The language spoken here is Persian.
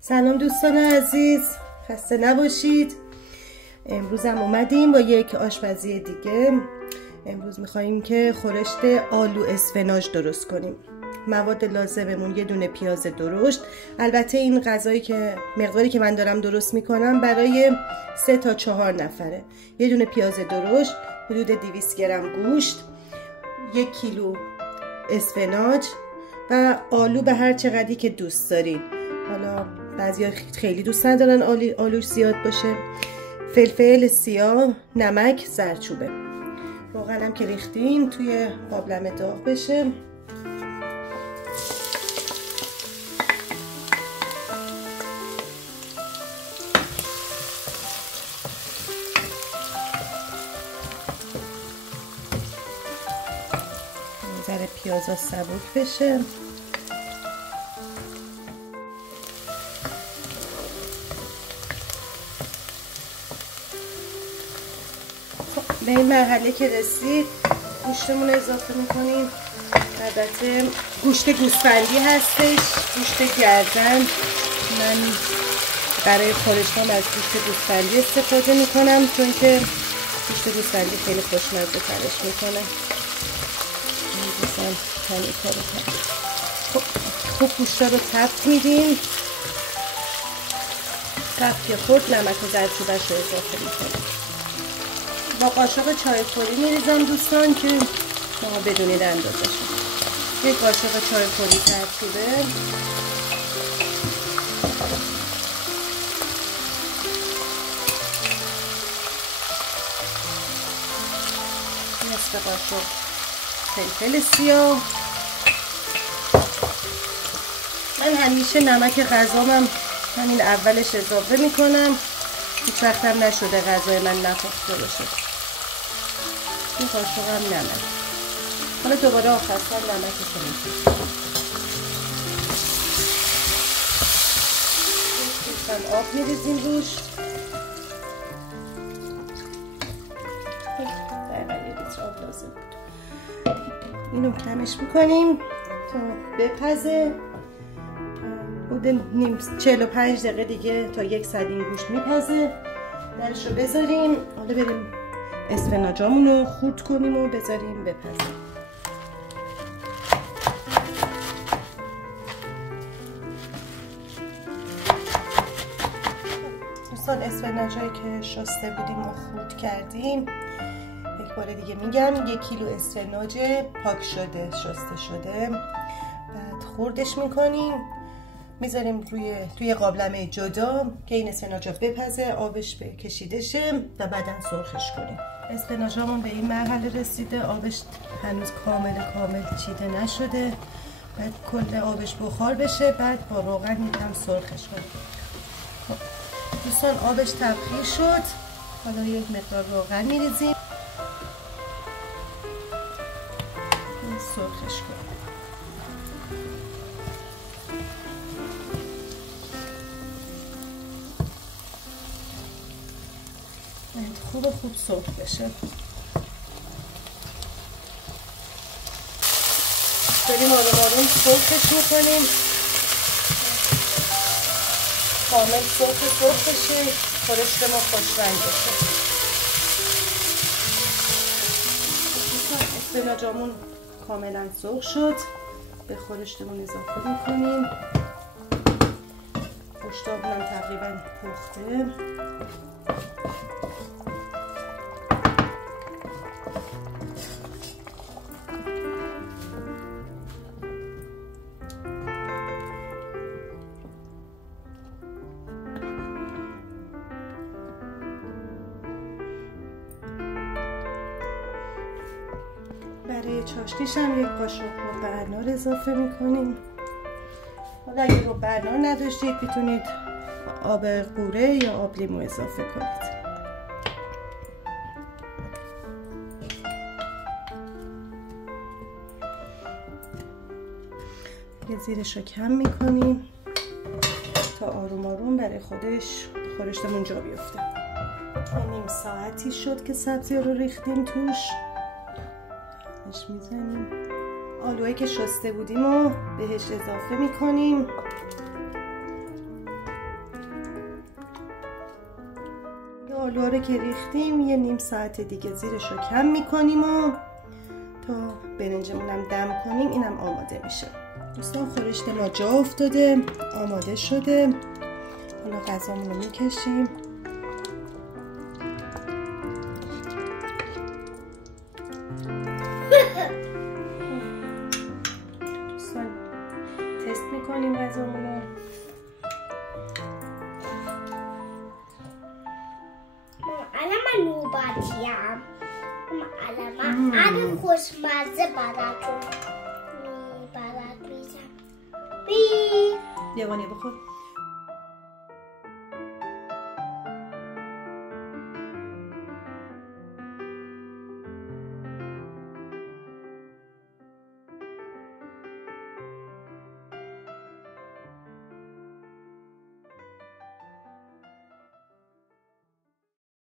سلام دوستان عزیز، خسته نباشید. امروز هم اومدیم با یک آشپزی دیگه. امروز میخواییم که خورشت آلو اسفناج درست کنیم. مواد لازممون یه دونه پیاز درشت. البته این غذایی که مقداری که من دارم درست میکنم برای 3 تا 4 نفره. یه دونه پیاز درشت، حدود 200 گرم گوشت، 1 کیلو اسفناج و آلو به هر چقدری که دوست دارین. حالا بعضیا خیلی دوست ندارن آلوش زیاد باشه. فلفل سیاه، نمک، زردچوبه. روغنم که ریختیم توی قابلمه داغ بشه. ذره پیازا سبک بشه. به این مرحله که رسید گوشتمون اضافه میکنیم. البته گوشت گوسفندی هستش، گوشت گردن. من برای خورشتم از گوشت گوسفندی استفاده میکنم چون که گوشت گوسفندی خیلی خوشمزه ترش میکنه. خوب گوشت رو تفت میدیم. تفت که خورد نمک و زردچوبه‌اش رو اضافه میکنیم. با قاشق چای خوری میریزم دوستان که ما بدونید اندازه‌شو. یک قاشق چای خوری ترکیبه. نصف قاشق فلفل سیاه. من همیشه نمک غذامم همین اولش اضافه میکنم. هیچ وقتم نشده غذای من نپخته باشه. این قاشق هم نمک. حالا دوباره آخرسر نمکش رو می‌ریزم. یک آب میریزیم روش. دقیقاً 1 لیتر آب لازم بود. اینو کمش میکنیم تا بپزه. حدود 45 دقیقه دیگه تا 1 ساعت این گوشت میپزه. درش رو بذاریم. حالا بریم اسفناجامون رو خورد کنیم و بذاریم بپزه. دوستان اسفناجایی که شسته بودیم و خورد کردیم، یک بار دیگه میگم 1 کیلو اسفناج پاک شده، شسته شده. بعد خوردش میکنیم، میذاریم توی قابلمه جدا که این اسفناجا بپزه، آبش کشیده شه و بعدن سرخش کنیم. اسفناجامون به این مرحله رسیده، آبش هنوز کامل چیده نشده. بعد کل آبش بخار بشه، بعد با روغن یکم سرخش کنیم. دوستان آبش تبخیر شد. حالا یک مقدار روغن میریزیم، سرخش کنیم. خوب سرخ بشه. بریم آروم سرخش میکنیم. کامل سرخ بشه، خورشت ما خوش رنگ بشه. اسفناجامون کاملا سرخ شد. به خورشتمون اضافه میکنیم. گوشتامون تقریبا پخته. برای چاشنیش هم 1 قاشق روغن اضافه میکنیم. حالا اگه روغن نداشتید میتونید آب قوره یا آب لیمو اضافه کنید. یه زیرش رو کم میکنیم تا آروم برای خورشتمون جا بیفته. نیم ساعتی شد که سبزی رو ریختیم توش. میزنیم. آلوهایی که شسته بودیم رو بهش اضافه میکنیم. آلوها رو که ریختیم یه نیم ساعت دیگه زیرش رو کم میکنیم و تا برنجمونم دم کنیم. اینم آماده میشه. دوستان خورشت ما جا افتاده، آماده شده. حالا غذامون رو میکشیم. دوستان تست میکنیم غذامون رو. الان من نوبتیم. الان خوشمزه براتون میبرد میزم. یه وانیه بخور.